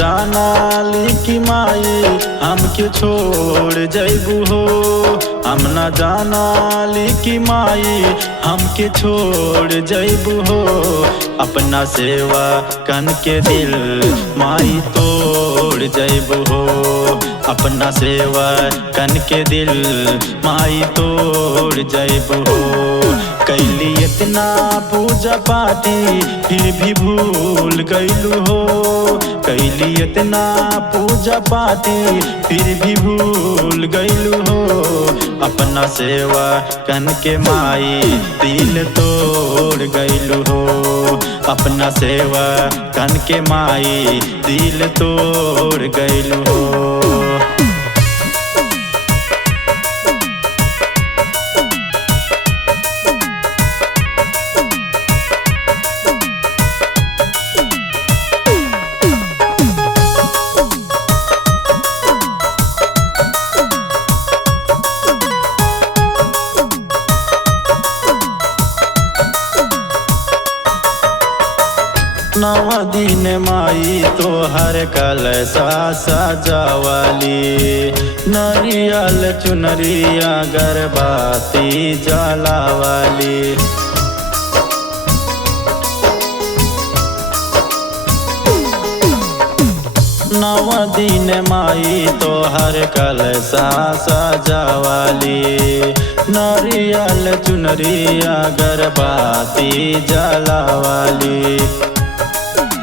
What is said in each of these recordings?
जानाली कि माई हमके छोड़ जैबू हो। हम न जानाली कि माई हमके छोड़ जैबू हो। अपना सेवा कन के दिल माई तोड़ जैबू हो। अपना सेवा कन के दिल माई तोड़ जैबू हो। कैली इतना पूजा पाठी फिर भी भूल गईलू हो। कैली इतना पूजा पाठी फिर भी भूल गईलू हो। अपना सेवा कन के माई दिल तोड़ गईलू हो। अपना सेवा कन के माई दिल तोड़ गईलू हो। नव दिन माई तोहर कलशा सजावाली। नरियल चुनरिया गरबाती जलावाली। नव दिन माई तोहर कलशा सजावाली। नरियल चुनरिया गरबाती जलावाली।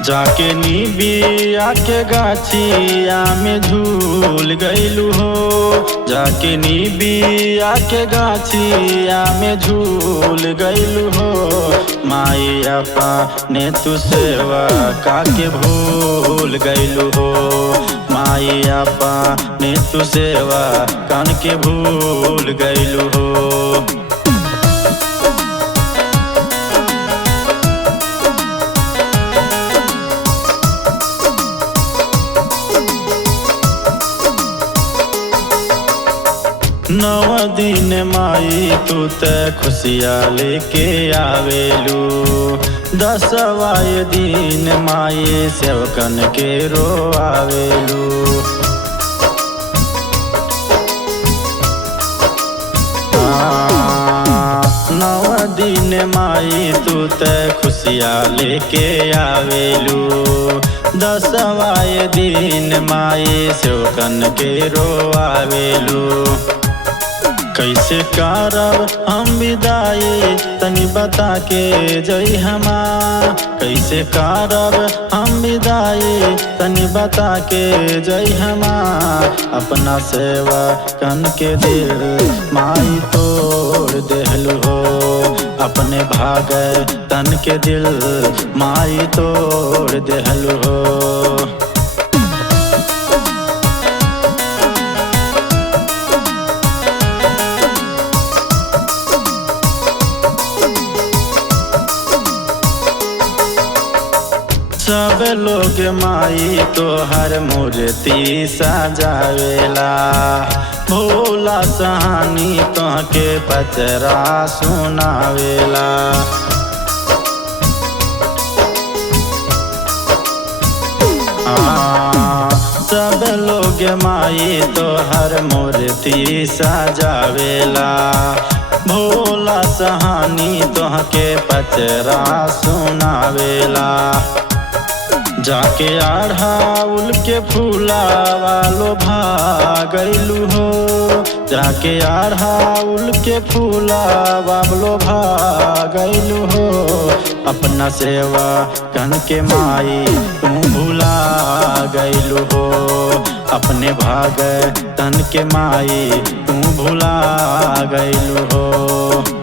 जाके निबिया के गाछिया में झूल गईलू हो। जाके निबिया के गाछिया में झूल गईलू हो। माई अपा ने तू सेवा काके भूल गईलू हो। माई अपा ने तू सेवा कान के भूल गईलू हो। नव दिन माई तू ते खुशिया लेके आवेलू। दसवाय दिन माई सेवकन के रोआवेलू। नव दिन माई तू ते खुशिया लेके आवेलू। दसवाय दिन माई सेवकन के रोआवेलू। कैसे करब हम विदाई तनी बता के जई हमा। कैसे करब हम विदाई तनी बता के जई हमा। अपना सेवा कन के दिल माई तोड़ देहलू हो। अपने भाग तन के दिल माई तोड़ देहलू हो। सब लोग माई तोहर मूर्ति सजावेला। भोला सहानी तोहके पचरा सुनावेला। सब लोग माई तोहर मूर्ति सजावेला। भोला सहानी तोहके पचरा सुनावेला। जाके अढ़ाउल के फूला वालो भागलू हो। जाके अढ़ाउल के फूला वालो भागलू हो। अपना सेवा कन के माई तू भुला गईलू हो। अपने भाग तन के माई तू भुला गईलू हो।